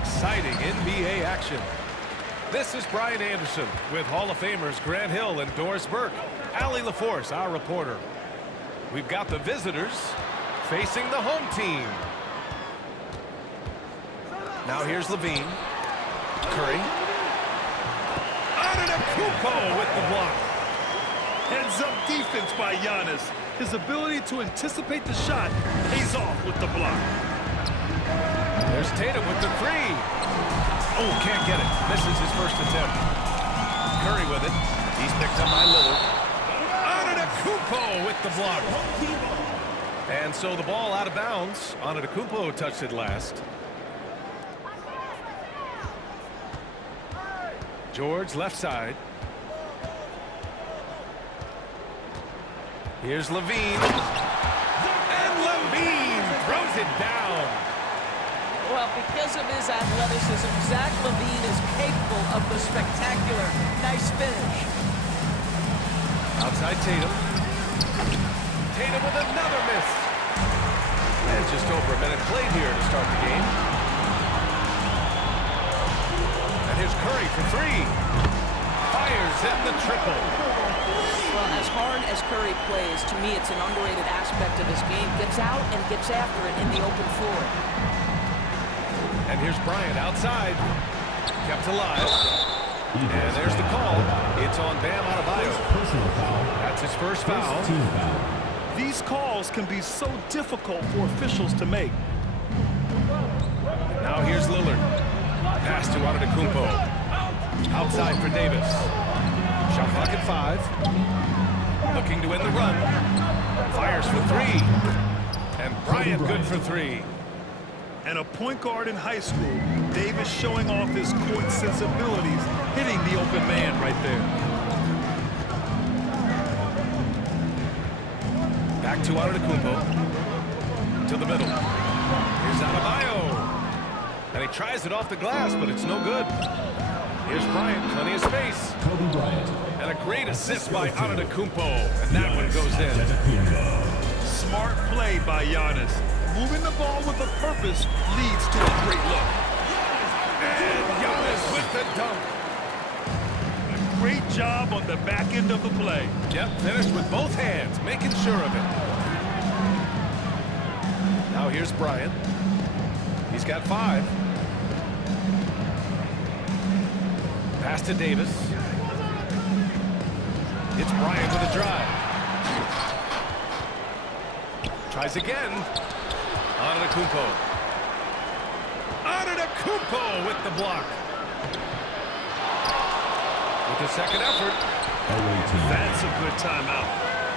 exciting NBA action. This is Brian Anderson with Hall of Famers Grant Hill and Doris Burke. Allie LaForce, our reporter. We've got the visitors facing the home team. Now here's Levine. Curry. Antetokounmpo with the block. Heads-up defense by Giannis. His ability to anticipate the shot pays off with the block. There's Tatum with the three. Oh, can't get it. Misses his first attempt. Curry with it. He's picked up by Lillard. Antetokounmpo with the block. And so the ball out of bounds. Antetokounmpo touched it last. George left side. Here's Levine. And Levine throws it down. Well, because of his athleticism, Zach Levine is capable of the spectacular. Nice finish. Outside Tatum. Tatum with another miss. And just over a minute played here to start the game. And here's Curry for three. Fires in the triple. Well, as hard as Curry plays, to me it's an underrated aspect of his game. Gets out and gets after it in the open floor. And here's Bryant outside. Kept alive. And there's the call. It's on Bam Adebayo. That's his first foul. These calls can be so difficult for officials to make. Now here's Lillard. Pass to Antetokounmpo. Outside for Davis. Shot clock at 5. Looking to win the run. Fires for three. And Bryant good for three. And a point guard in high school, Davis showing off his court sensibilities, hitting the open man right there. Back to Antetokounmpo. To the middle. Here's Adebayo. And he tries it off the glass, but it's no good. Here's Bryant, plenty of space. Kobe Bryant. And a great assist by Antetokounmpo. And that one goes in. Smart play by Giannis. Moving the ball with a purpose leads to a great look. And Giannis with the dunk. A great job on the back end of the play. Yep, finished with both hands, making sure of it. Now here's Bryant. He's got 5. Pass to Davis. It's Bryant with a drive. Tries again. Antetokounmpo. Antetokounmpo with the block. With the second effort. That's a good timeout.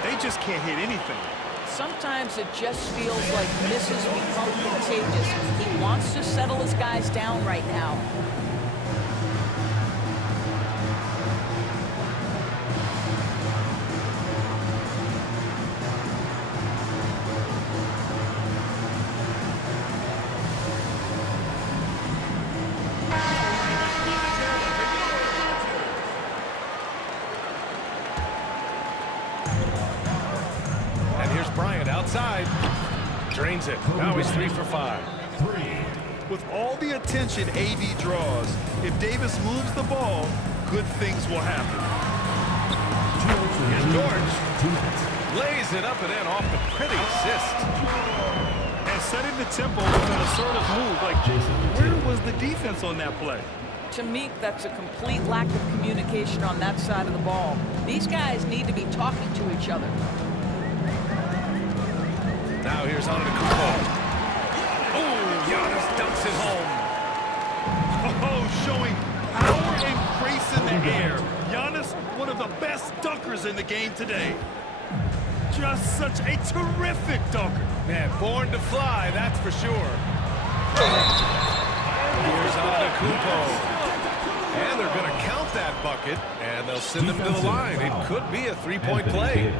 They just can't hit anything. Sometimes it just feels like misses become contagious. He wants to settle his guys down right now. Bryant outside. Drains it. Now he's 3 for 5. With all the attention AD draws, if Davis moves the ball, good things will happen. Here's George. Lays it up and in off the pretty assist. And setting the tempo with an assertive move. Like, where was the defense on that play? To me, that's a complete lack of communication on that side of the ball. These guys need to be talking to each other. Now here's Antetokounmpo. Oh, Giannis dunks it home. Oh, showing power and grace in the air. Giannis, one of the best dunkers in the game today. Just such a terrific dunker. Man, born to fly, that's for sure. Here's Antetokounmpo. And they're going to count that bucket, and they'll send him to the line. It could be a three-point play.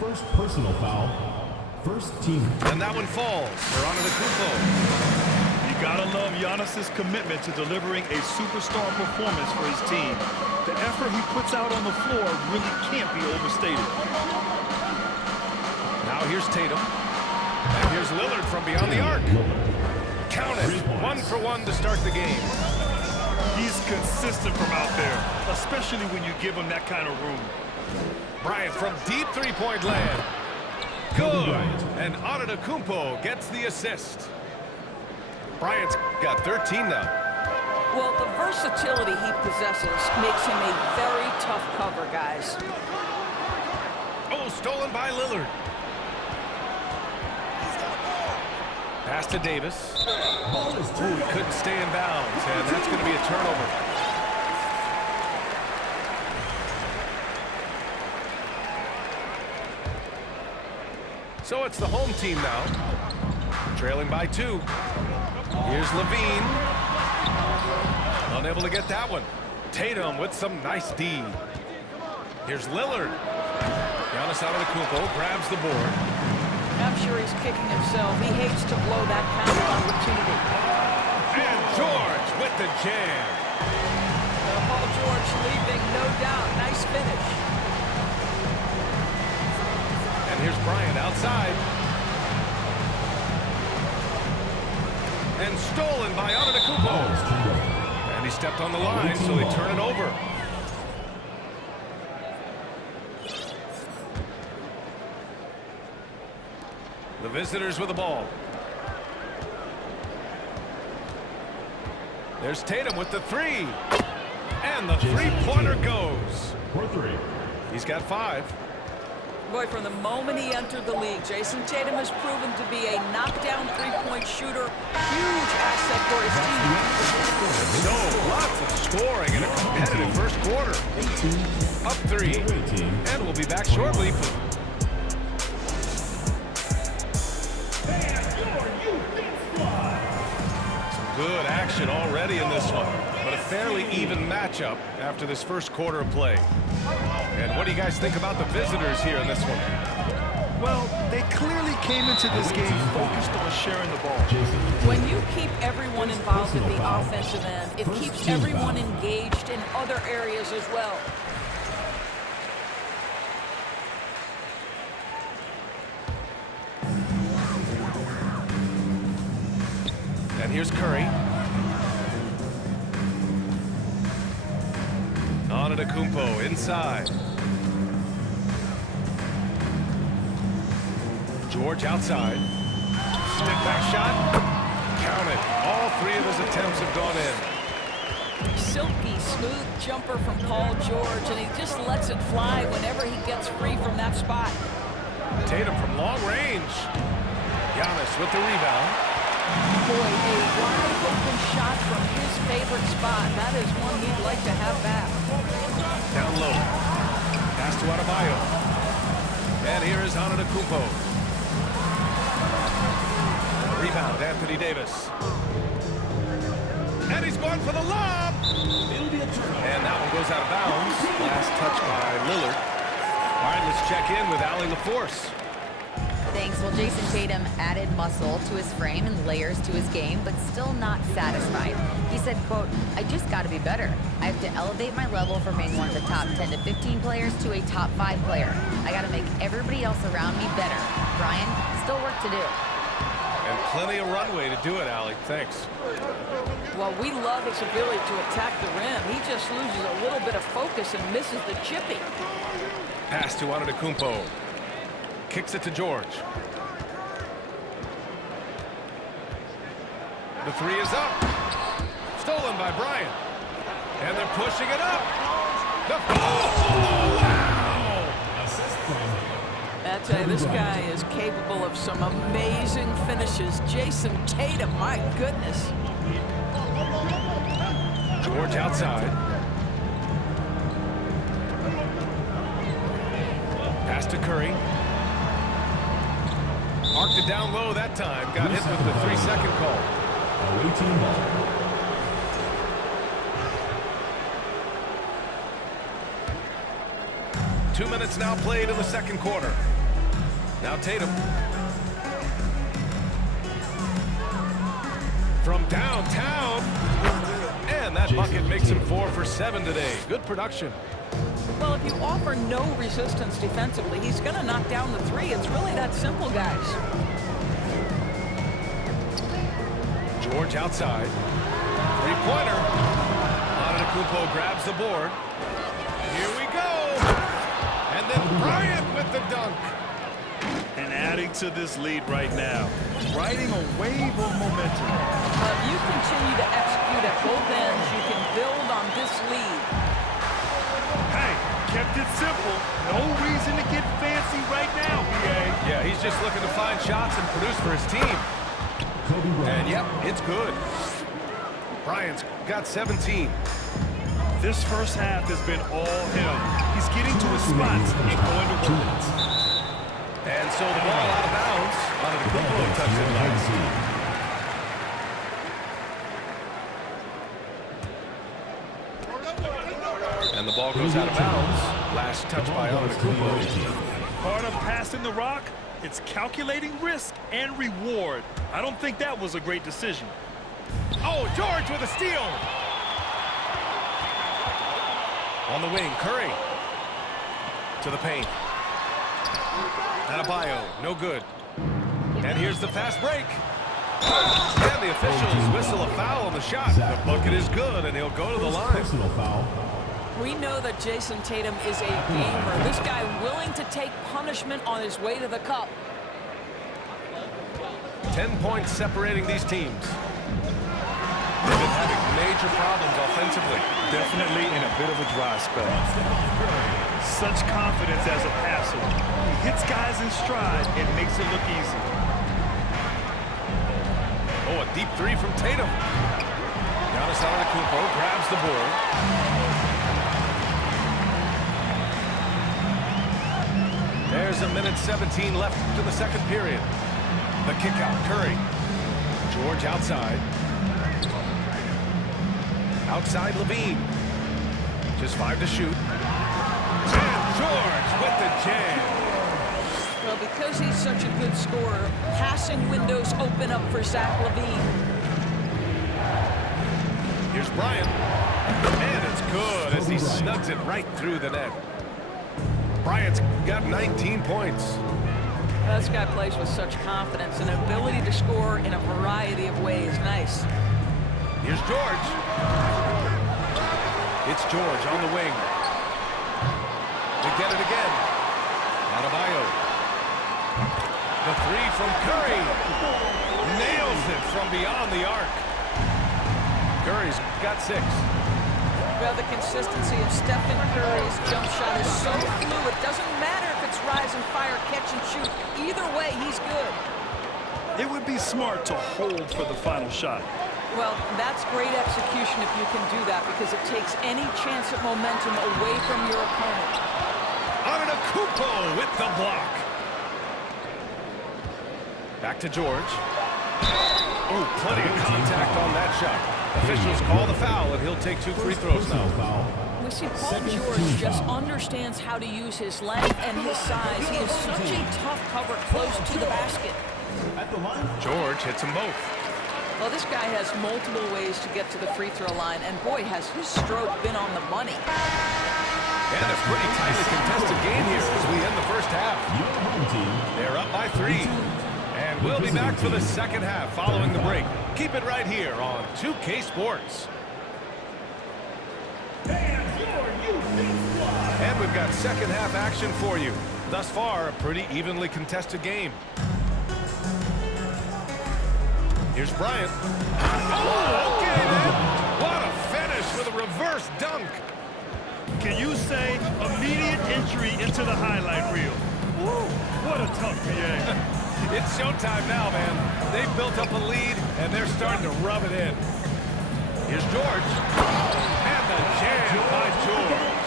First personal foul. First team. And that one falls for Antetokounmpo. You gotta love Giannis's commitment to delivering a superstar performance for his team. The effort he puts out on the floor really can't be overstated. Now here's Tatum. And here's Lillard from beyond the arc. Count it. 1 for 1 to start the game. He's consistent from out there, especially when you give him that kind of room. Bryant from deep three-point land. Good. And Antetokounmpo gets the assist. Bryant's got 13 now. Well, the versatility he possesses makes him a very tough cover, guys. Oh, stolen by Lillard. Pass to Davis. Ooh, he couldn't stay in bounds, and that's going to be a turnover. So it's the home team now, trailing by 2. Here's Levine. Unable to get that one. Tatum with some nice D. Here's Lillard. Giannis Antetokounmpo grabs the board. I'm sure he's kicking himself. He hates to blow that kind of opportunity. And George with the jam. Paul George leaving, no doubt. Nice finish. And here's Bryant outside. And stolen by Antetokounmpo. And he stepped on the line, so they turn it over. The visitors with the ball. There's Tatum with the 3. And the three-pointer goes. For 3. He's got 5. Boy, from the moment he entered the league, Jason Tatum has proven to be a knockdown three-point shooter. Huge asset for his team. So, lots of scoring in a competitive first quarter. Up 3. And we'll be back shortly for... Good action already in this one, but a fairly even matchup after this first quarter of play. And what do you guys think about the visitors here in this one? Well, they clearly came into this game focused on sharing the ball. When you keep everyone involved at the offensive end, it keeps everyone engaged in other areas as well. And here's Curry. Antetokounmpo inside. George outside. Step back shot. Count it. All 3 of his attempts have gone in. Silky smooth jumper from Paul George, and he just lets it fly whenever he gets free from that spot. Tatum from long range. Giannis with the rebound. Boy, a wide open shot from his favorite spot. That is one he'd like to have back. Down low. Pass to Adebayo. And here is Antetokounmpo. Rebound, Anthony Davis. And he's going for the lob. And that one goes out of bounds. Last touch by Lillard. All right, let's check in with Allie LaForce. Thanks. Well, Jason Tatum added muscle to his frame and layers to his game, but still not satisfied. He said, quote, "I just got to be better. I have to elevate my level from being one of the top 10 to 15 players to a top 5 player. I got to make everybody else around me better. Brian, still work to do." And plenty of runway to do it, Allie. Thanks. Well, we love his ability to attack the rim. He just loses a little bit of focus and misses the chippy. Pass to Antetokounmpo. Kicks it to George. The 3 is up. Stolen by Bryant. And they're pushing it up. Oh, wow! I tell you, this guy is capable of some amazing finishes. Jason Tatum, my goodness. George outside. Pass to Curry. Marked it down low that time. Got hit with the 3-second call. Away team ball. Two minutes now played in the second quarter. Now Tatum. From downtown. And that bucket makes him 4 for 7 today. Good production. Well, if you offer no resistance defensively, he's going to knock down the 3. It's really that simple, guys. George outside. Three-pointer. Antetokounmpo grabs the board. Here we go. And then Bryant with the dunk. And adding to this lead right now. Riding a wave of momentum. If you continue to execute at both ends, you can build on this lead. Hey, kept it simple. No reason to get fancy right now, BA. Yeah, he's just looking to find shots and produce for his team. And yep, it's good. Bryant's got 17. This first half has been all him. He's getting to his spots and going to work. And so the ball out of bounds. Antetokounmpo touched it last. And the ball goes out of bounds. Last touch by Antetokounmpo. Part of passing the rock, it's calculating risk and reward. I don't think that was a great decision. Oh, George with a steal. On the wing, Curry. To the paint. Adebayo, no good. And here's the fast break. And the officials whistle a foul on the shot. The bucket is good, and he'll go to the line. We know that Jason Tatum is a gamer. This guy willing to take punishment on his way to the cup. 10 points separating these teams. They've been having major problems offensively. Definitely in a bit of a dry spell. Such confidence as a passer. He hits guys in stride and makes it look easy. Oh, a deep three from Tatum. Giannis Antetokounmpo grabs the board. There's a minute 17 left in the second period. The kick out, Curry. George outside. Outside Levine. Just 5 to shoot. And George with the jam. Well, because he's such a good scorer, passing windows open up for Zach Levine. Here's Bryant. And it's good as he snugs it right through the net. Bryant's got 19 points. This guy plays with such confidence and ability to score in a variety of ways. Nice. Here's George. It's George on the wing. They get it again. Adebayo. The three from Curry. Nails it from beyond the arc. Curry's got 6. Well, the consistency of Stephen Curry's jump shot is so fluid. Doesn't matter if it's rise and fire, catch and shoot. Either way, he's good. It would be smart to hold for the final shot. Well, that's great execution if you can do that, because it takes any chance at momentum away from your opponent. Antetokounmpo with the block. Back to George. Oh, plenty of contact on that shot. Officials call the foul, and he'll take 2 free throws now. We see Paul George just understands how to use his length and his size. He is such a tough cover close to the basket. George hits them both. Well, this guy has multiple ways to get to the free throw line, and boy, has his stroke been on the money. And a pretty tightly contested game here as we end the first half. They're up by 3. And we'll be back for the second half following the break. Keep it right here on 2K Sports. And we've got second half action for you. Thus far, a pretty evenly contested game. Here's Bryant. Oh, okay then. What a finish with a reverse dunk. Can you say immediate entry into the highlight reel? Woo, what a tough PA. It's showtime now, man. They've built up a lead, and they're starting to rub it in. Here's George. And the jam by George.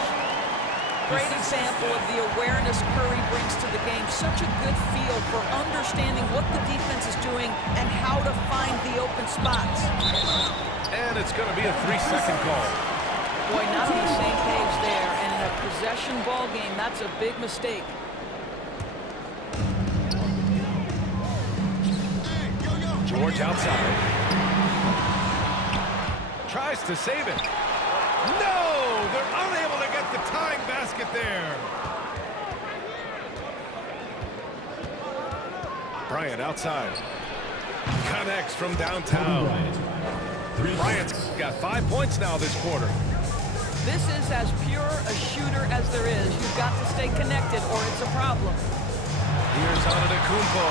Great example of the awareness Curry brings to the game. Such a good feel for understanding what the defense is doing and how to find the open spots. And it's going to be a 3-second call. Boy, not on the same page there. And in a possession ball game, that's a big mistake. George outside. Tries to save it. No! They're unable to get the tying basket there. Bryant outside. Connects from downtown. Bryant's got 5 points now this quarter. This is as pure a shooter as there is. You've got to stay connected or it's a problem. Here's Antetokounmpo.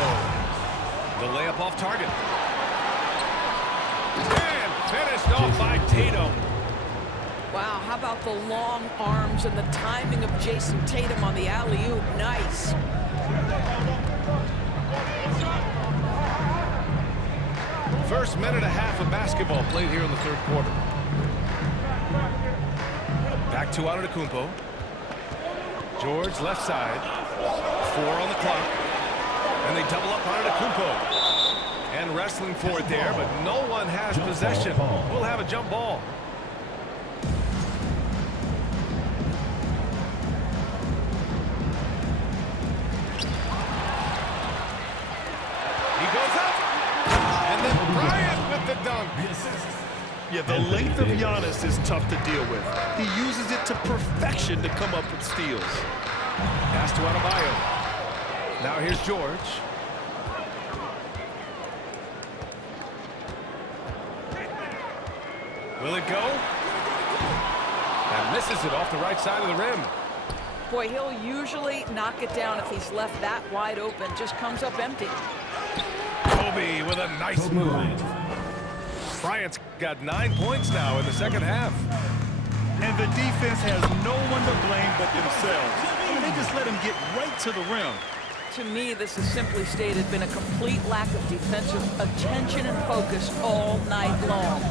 The layup off target. And finished off by Tatum. Wow, how about the long arms and the timing of Jason Tatum on the alley-oop? Nice. First minute and a half of basketball played here in the third quarter. Back to Antetokounmpo. George left side. 4 on the clock. And they double up Antetokounmpo. And wrestling for it there, but no one has possession. We'll have a jump ball. He goes up. And then Bryant with the dunk. Yeah, the length of Giannis is tough to deal with. He uses it to perfection to come up with steals. Pass to Adebayo. Now here's George. Will it go? And misses it off the right side of the rim. Boy, he'll usually knock it down if he's left that wide open. Just comes up empty. Kobe with a nice move. Bryant's got 9 points now in the second half. And the defense has no one to blame but themselves. They just let him get right to the rim. To me, this has simply stated been a complete lack of defensive attention and focus all night long.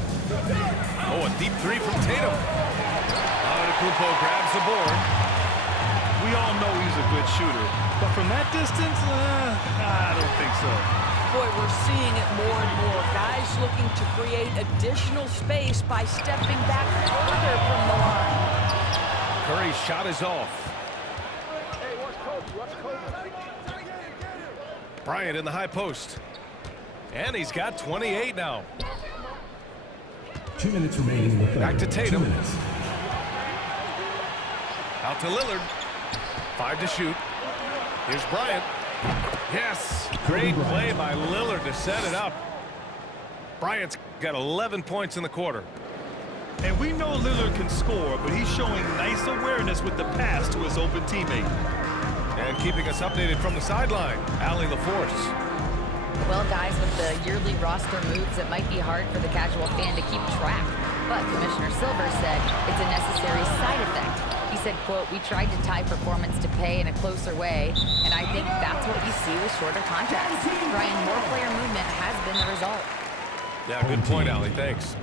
Oh, a deep three from Tatum. Antetokounmpo grabs the board. We all know he's a good shooter, but from that distance, I don't think so. Boy, we're seeing it more and more. Guys looking to create additional space by stepping back further from the line. Curry's shot is off. Bryant in the high post. And he's got 28 now. 2 minutes remaining in the third. Back to Tatum. 2 minutes. Out to Lillard. 5 to shoot. Here's Bryant. Yes, great play by Lillard to set it up. Bryant's got 11 points in the quarter. And we know Lillard can score, but he's showing nice awareness with the pass to his open teammate. And keeping us updated from the sideline, Allie LaForce. Well, guys, with the yearly roster moves, it might be hard for the casual fan to keep track. But Commissioner Silver said it's a necessary side effect. He said, quote, "We tried to tie performance to pay in a closer way, and I think that's what you see with shorter contracts. Brian, more player movement has been the result." Yeah, good point, Allie. Thanks.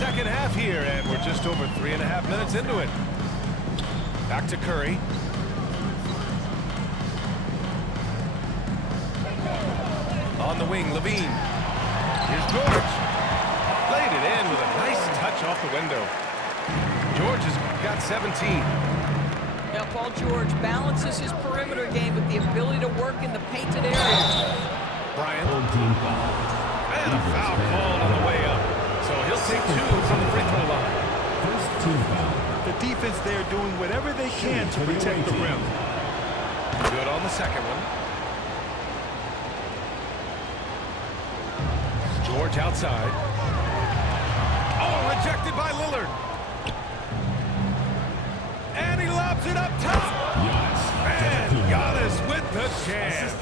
Second half here, and we're just over 3.5 minutes into it. Back to Curry. On the wing, Levine. Here's George. Laid it in with a nice touch off the window. George has got 17. Now, Paul George balances his perimeter game with the ability to work in the painted area. Bryant. Team foul. And a foul called on the way up. So he'll take 2 from the free throw line. First team foul. The defense there doing whatever they can to protect the rim. Good on the second one. George outside. Oh, rejected by Lillard. And he lobs it up top. And Giannis with the chance.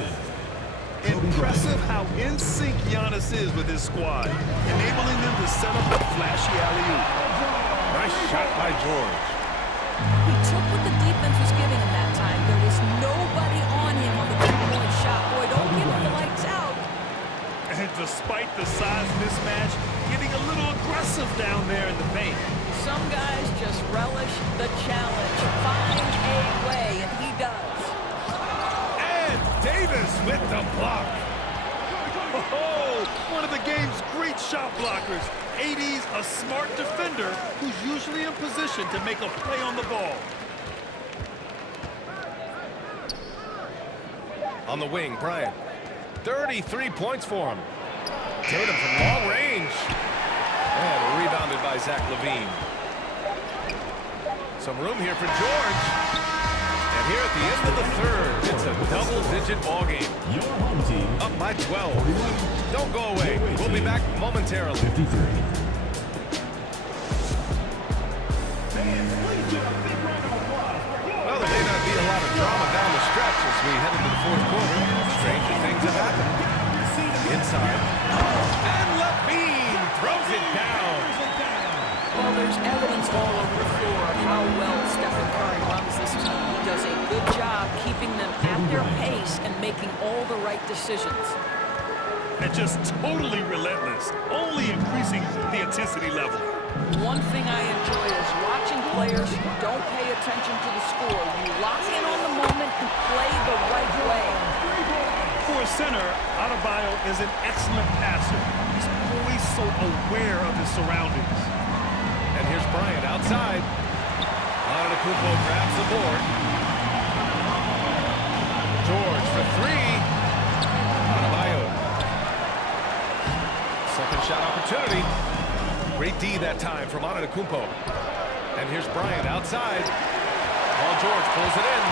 Impressive how in sync Giannis is with his squad, enabling them to set up a flashy alley-oop. Nice shot by George. He took what the defense was giving him that time. There was nobody on him on the three-point shot. Boy, don't give him the lights out. And despite the size mismatch, getting a little aggressive down there in the paint. Some guys just relish the challenge. Find a way, and he does. Davis with the block. Oh, one of the game's great shot blockers. AD's a smart defender who's usually in position to make a play on the ball. On the wing, Bryant. 33 points for him. Tatum from long range. And rebounded by Zach LaVine. Some room here for George. And here at the end of the third, it's a double-digit ball game. Your home team Up by 12. Don't go away. We'll be back momentarily. 53. Well, there may not be a lot of drama down the stretch as we head into the fourth quarter. Stranger things have happened. Inside. And LaVine throws it down. Well, there's evidence all over the floor of how well Stephen Curry runs this team. He does a good job keeping them at their pace and making all the right decisions. And just totally relentless, only increasing the intensity level. One thing I enjoy is watching players who don't pay attention to the score. You lock in on the moment and play the right way. For a center, Adebayo is an excellent passer. He's always so aware of his surroundings. And here's Bryant outside. Antetokounmpo grabs the board. George for three. Adebayo. Second shot opportunity. Great D that time from Antetokounmpo. And here's Bryant outside. Paul George pulls it in.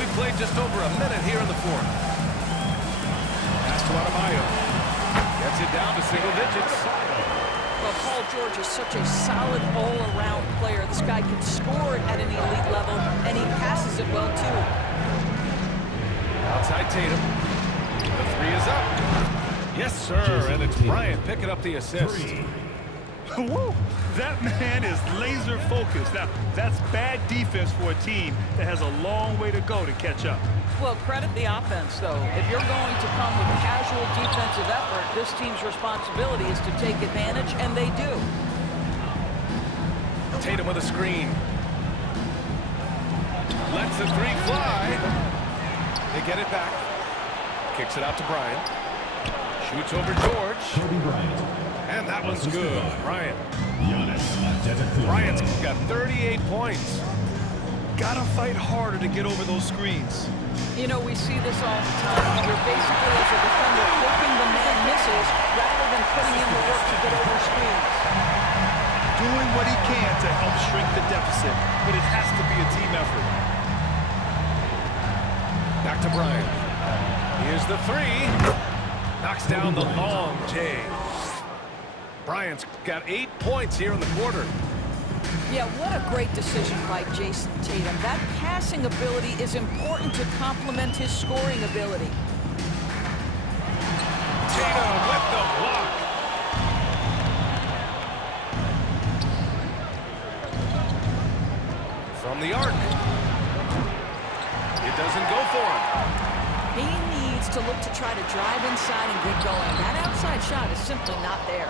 We played just over a minute here in the fourth. Pass to Adebayo. Gets it down to single digits. Well, Paul George is such a solid all-around player. This guy can score it at an elite level, and he passes it well, too. Outside Tatum. The three is up. Yes, sir. And it's Bryant picking up the assist. Woo! That man is laser focused. Now, that's bad defense for a team that has a long way to go to catch up. Well, credit the offense, though. If you're going to come with casual defensive effort, this team's responsibility is to take advantage, and they do. Tatum with a screen. Lets the three fly. They get it back. Kicks it out to Bryant. Shoots over George. Kobe Bryant. And that one's good. Bryant. Bryant's got 38 points. Gotta fight harder to get over those screens. You know, we see this all the time. You're basically, as a defender, hoping the man misses rather than putting in the work to get over screens. Doing what he can to help shrink the deficit, but it has to be a team effort. Back to Bryant. Here's the three. Knocks down the long J. Bryant's got 8 points here in the quarter. Yeah, what a great decision by Jason Tatum. That passing ability is important to complement his scoring ability. Tatum with the block. From the arc. It doesn't go for him. He needs to look to try to drive inside and get going. That outside shot is simply not there.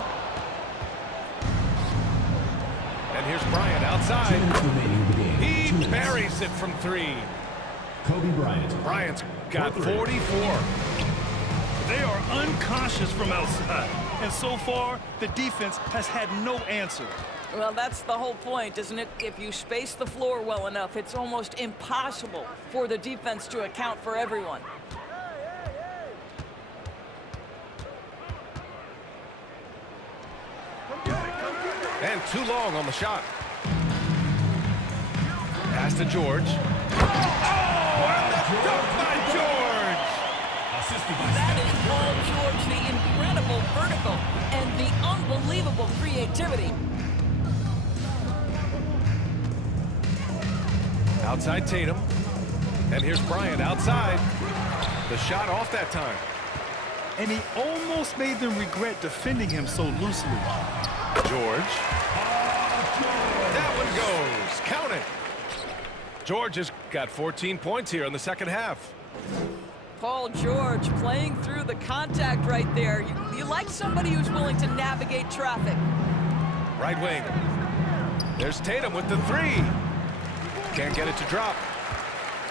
And here's Bryant outside. He buries it from three. Kobe Bryant. Bryant's got 44. They are unconscious from outside. And so far, the defense has had no answer. Well, that's the whole point, isn't it? If you space the floor well enough, it's almost impossible for the defense to account for everyone. And too long on the shot. Pass to George. Oh, and the dunk by George! That is Paul George, the incredible vertical and the unbelievable creativity. Outside Tatum. And here's Bryant outside. The shot off that time. And he almost made them regret defending him so loosely. George. That one goes. Count it. George has got 14 points here in the second half. Paul George playing through the contact right there. You like somebody who's willing to navigate traffic. Right wing. There's Tatum with the three. Can't get it to drop.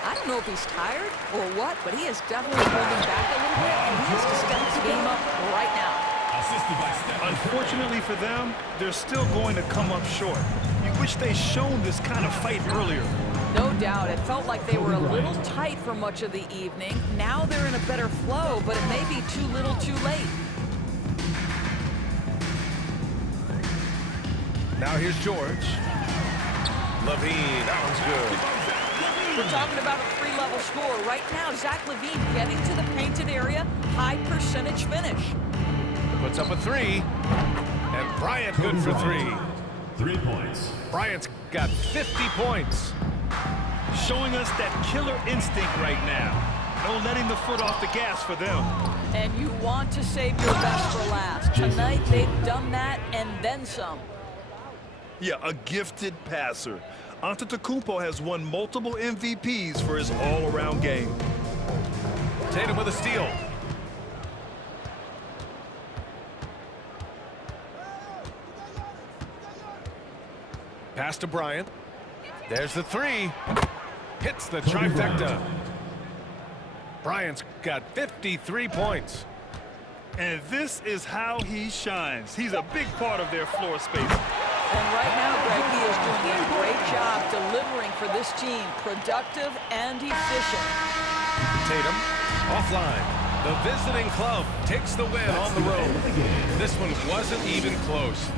I don't know if he's tired or what, but he is definitely holding back a little bit, and he has to step the game up right now. Unfortunately for them, they're still going to come up short. You wish they'd shown this kind of fight earlier. No doubt. It felt like they were a little tight for much of the evening. Now they're in a better flow, but it may be too little too late. Now here's George. Levine, that one's good. We're talking about a three-level score. Right now, Zach Levine getting to the painted area, high percentage finish. Puts up a three. And Bryant good for three. 3 points. Bryant's got 50 points. Showing us that killer instinct right now. No letting the foot off the gas for them. And you want to save your best for last. Tonight, they've done that and then some. Yeah, a gifted passer. Antetokounmpo has won multiple MVPs for his all-around game. Tatum with a steal. Pass to Bryant. There's the three. Hits the trifecta. Bryant's got 53 points. And this is how he shines. He's a big part of their floor space. And right now, Greg, he is doing a great job delivering for this team. Productive and efficient. Tatum offline. The visiting club takes the win on the road. This one wasn't even close.